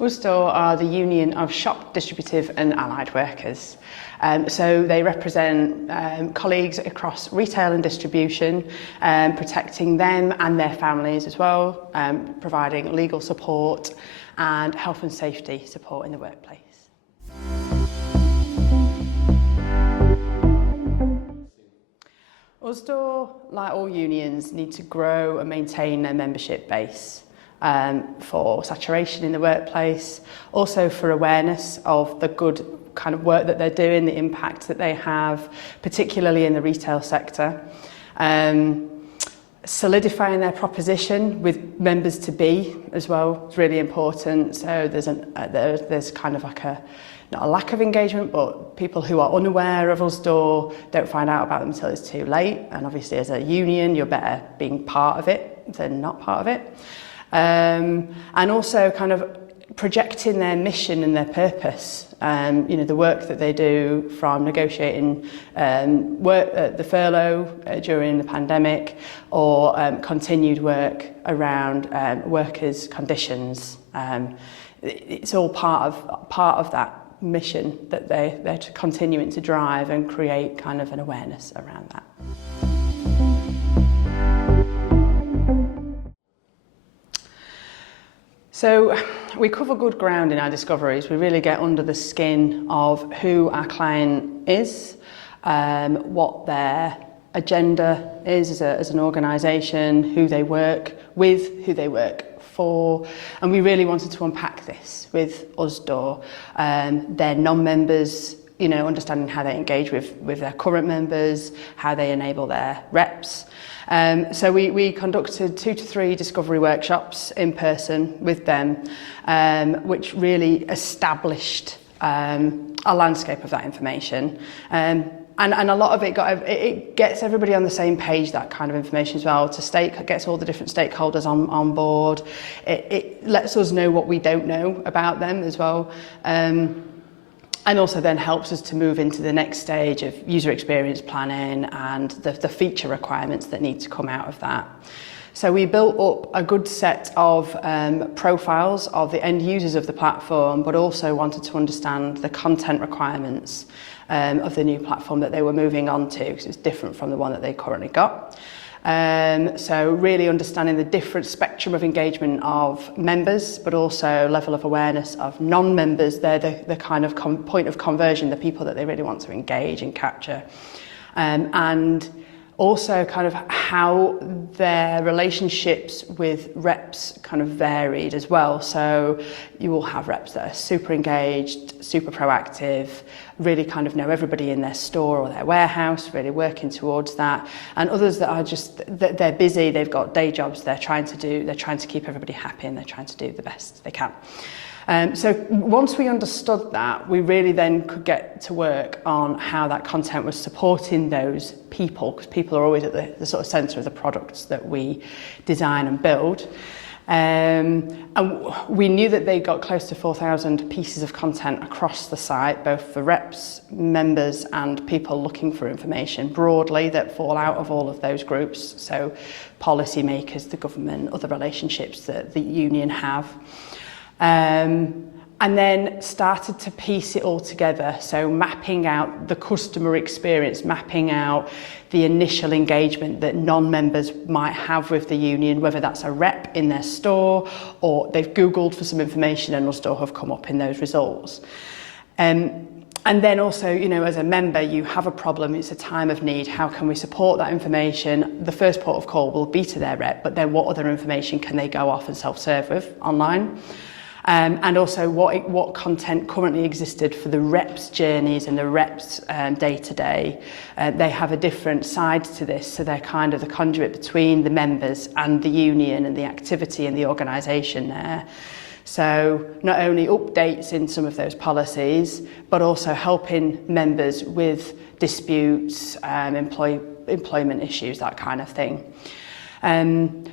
USDAW are the Union of Shop, Distributive and Allied Workers. So they represent colleagues across retail and distribution, protecting them and their families as well, providing legal support and health and safety support in the workplace. USDAW, like all unions, need to grow and maintain their membership base. For saturation in the workplace, also for awareness of the good kind of work that they're doing, the impact that they have, particularly in the retail sector. Solidifying their proposition with members to be as well is really important. So there's kind of like not a lack of engagement, but people who are unaware of USDAW don't find out about them until it's too late. And obviously as a union, you're better being part of it than not part of it. And also kind of projecting their mission and their purpose, the work that they do from negotiating the furlough during the pandemic or continued work around workers' conditions. It's all part of that mission that they're continuing to drive and create kind of an awareness around that. So we cover good ground in our discoveries. We really get under the skin of who our client is, what their agenda is as an organisation, who they work with, who they work for. And we really wanted to unpack this with USDAW, their non-members, understanding how they engage with their current members, how they enable their reps. So we conducted 2 to 3 discovery workshops in person with them, which really established a landscape of that information. And a lot of it gets everybody on the same page, that kind of information as well, gets all the different stakeholders on board. It lets us know what we don't know about them as well. And also then helps us to move into the next stage of user experience planning and the feature requirements that need to come out of that. So we built up a good set of profiles of the end users of the platform, but also wanted to understand the content requirements of the new platform that they were moving on to, because it's different from the one that they currently got. So really understanding the different spectrum of engagement of members, but also level of awareness of non-members. They're the kind of point of conversion, the people that they really want to engage and capture. And also kind of how their relationships with reps kind of varied as well. So you will have reps that are super engaged, super proactive, really kind of know everybody in their store or their warehouse, really working towards that. And others that are just, they're busy, they've got day jobs, they're trying to keep everybody happy and they're trying to do the best they can. So once we understood that, we really then could get to work on how that content was supporting those people, because people are always at the sort of centre of the products that we design and build. And we knew that they got close to 4,000 pieces of content across the site, both for reps, members and people looking for information broadly that fall out of all of those groups. So policymakers, the government, other relationships that the union have. And then started to piece it all together. So mapping out the customer experience, mapping out the initial engagement that non-members might have with the union, whether that's a rep in their store or they've Googled for some information and USDAW have come up in those results. And then also, as a member, you have a problem, it's a time of need, how can we support that information? The first port of call will be to their rep, but then what other information can they go off and self-serve with online? And also what content currently existed for the reps' journeys and the reps' day-to-day. They have a different side to this, so they're kind of the conduit between the members and the union and the activity and the organisation there. So not only updates in some of those policies, but also helping members with disputes, employment issues, that kind of thing.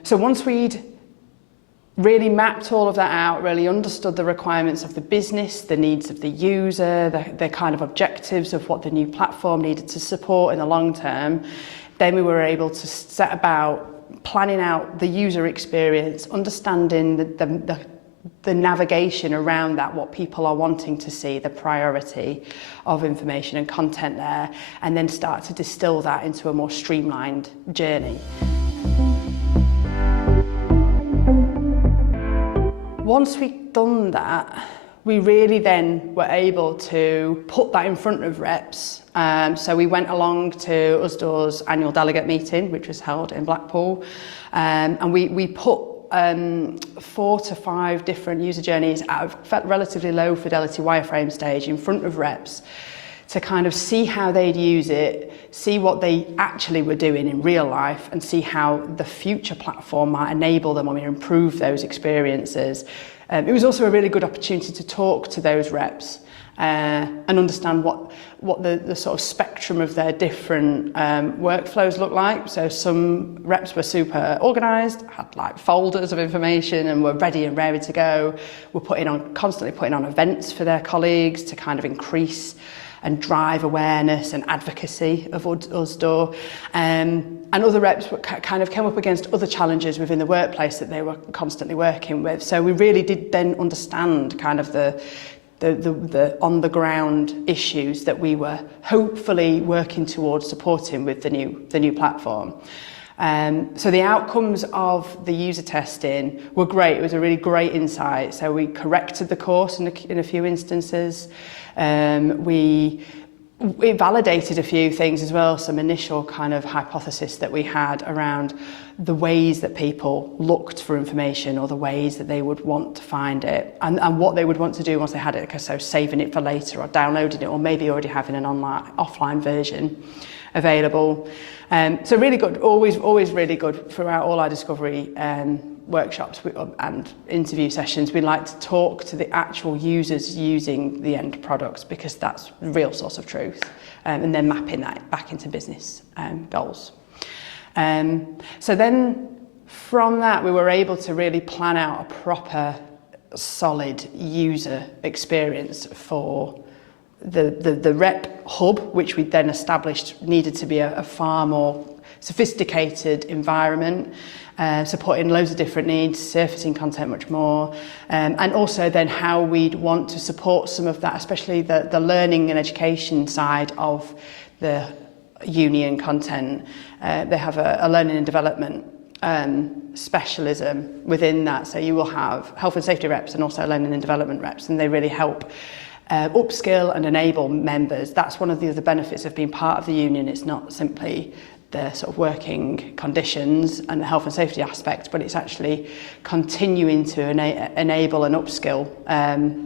So once we'd really mapped all of that out, really understood the requirements of the business, the needs of the user, the kind of objectives of what the new platform needed to support in the long term, Then we were able to set about planning out the user experience, understanding the navigation around that, what people are wanting to see, the priority of information and content there, and then start to distill that into a more streamlined journey. Once we'd done that, we really then were able to put that in front of reps. So we went along to USDAW's annual delegate meeting, which was held in Blackpool, and we put 4 to 5 different user journeys at a relatively low fidelity wireframe stage in front of reps to kind of see how they'd use it, see what they actually were doing in real life, and see how the future platform might enable them or improve those experiences. It was also a really good opportunity to talk to those reps and understand what the sort of spectrum of their different workflows look like. So some reps were super organised, had like folders of information and were ready and raring to go. Were constantly putting on events for their colleagues to kind of increase and drive awareness and advocacy of USDAW. And other reps kind of came up against other challenges within the workplace that they were constantly working with. So we really did then understand kind of the on-the-ground issues that we were hopefully working towards supporting with the new platform. So the outcomes of the user testing were great. It was a really great insight. So we corrected the course in a few instances. We validated a few things as well, some initial kind of hypothesis that we had around the ways that people looked for information or the ways that they would want to find it and what they would want to do once they had it, so saving it for later or downloading it or maybe already having an offline version available. So really good, always really good throughout all our discovery workshops and interview sessions. We like to talk to the actual users using the end products because that's the real source of truth, and then mapping that back into business goals. So then from that we were able to really plan out a proper solid user experience for the rep hub, which we then established needed to be a far more sophisticated environment, supporting loads of different needs, surfacing content much more, and also then how we'd want to support some of that, especially the learning and education side of the union content. They have a learning and development specialism within that, so you will have health and safety reps and also learning and development reps, and they really help upskill and enable members. That's one of the other benefits of being part of the union. It's not simply the sort of working conditions and the health and safety aspect, but it's actually continuing to enable and upskill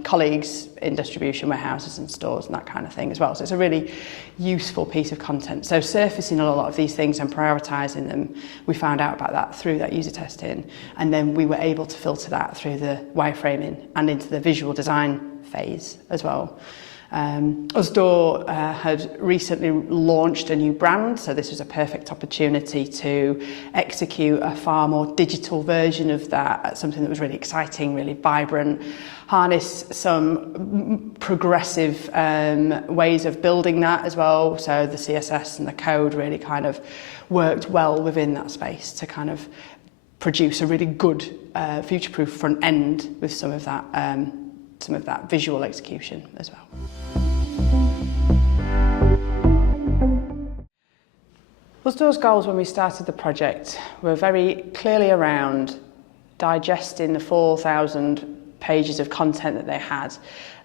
colleagues in distribution warehouses and stores and that kind of thing as well. So it's a really useful piece of content. So surfacing a lot of these things and prioritising them, we found out about that through that user testing, and then we were able to filter that through the wireframing and into the visual design phase as well. USDAW had recently launched a new brand, so this was a perfect opportunity to execute a far more digital version of that, something that was really exciting, really vibrant, harness some progressive ways of building that as well. So the CSS and the code really kind of worked well within that space to kind of produce a really good future-proof front end with some of that visual execution as well. USDAW's goals when we started the project were very clearly around digesting the 4,000 pages of content that they had,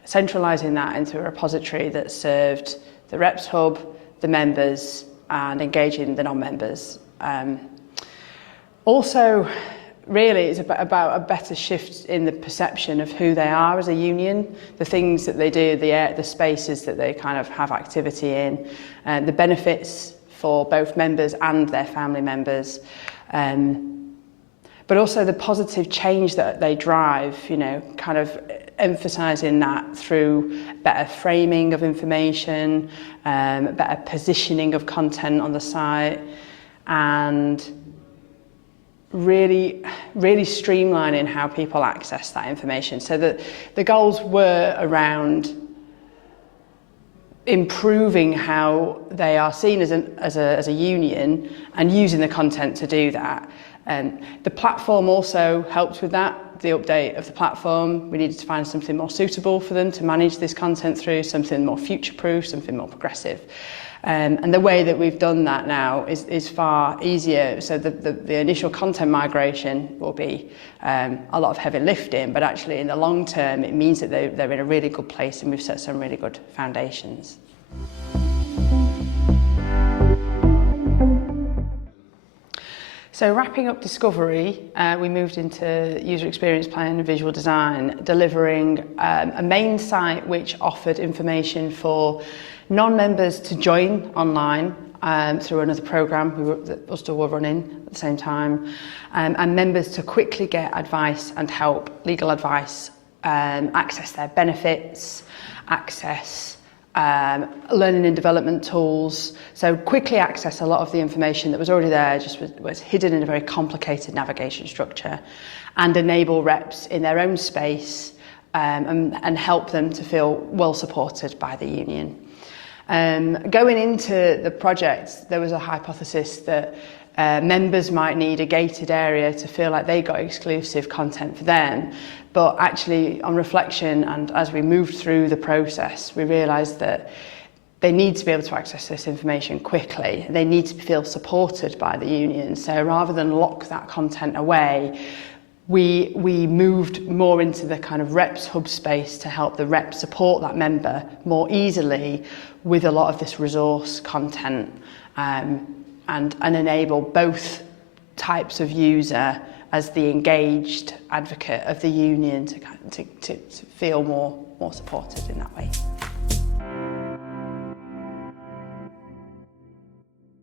centralising that into a repository that served the Reps Hub, the members, and engaging the non-members. Also, really, it's about a better shift in the perception of who they are as a union, the things that they do, the spaces that they kind of have activity in, the benefits for both members and their family members, but also the positive change that they drive, you know, kind of emphasising that through better framing of information, better positioning of content on the site, and really streamlining how people access that information. So that the goals were around improving how they are seen as a union and using the content to do that. The platform also helped with that. The update of the platform, we needed to find something more suitable for them to manage this content through, something more future-proof, something more progressive. And the way that we've done that now is far easier. So the initial content migration will be a lot of heavy lifting, but actually in the long term, it means that they're in a really good place and we've set some really good foundations. So wrapping up discovery, we moved into user experience planning and visual design, delivering a main site which offered information for non-members to join online through another programme that USDAW were running at the same time, and members to quickly get advice and help, legal advice, access their benefits, access learning and development tools, so quickly access a lot of the information that was already there, just was hidden in a very complicated navigation structure, and enable reps in their own space and help them to feel well supported by the union. Going into the project, there was a hypothesis that members might need a gated area to feel like they got exclusive content for them. But actually, on reflection and as we moved through the process, we realised that they need to be able to access this information quickly. They need to feel supported by the union. So rather than lock that content away, we moved more into the kind of reps hub space to help the rep support that member more easily with a lot of this resource content and enable both types of user as the engaged advocate of the union to feel more supported in that way.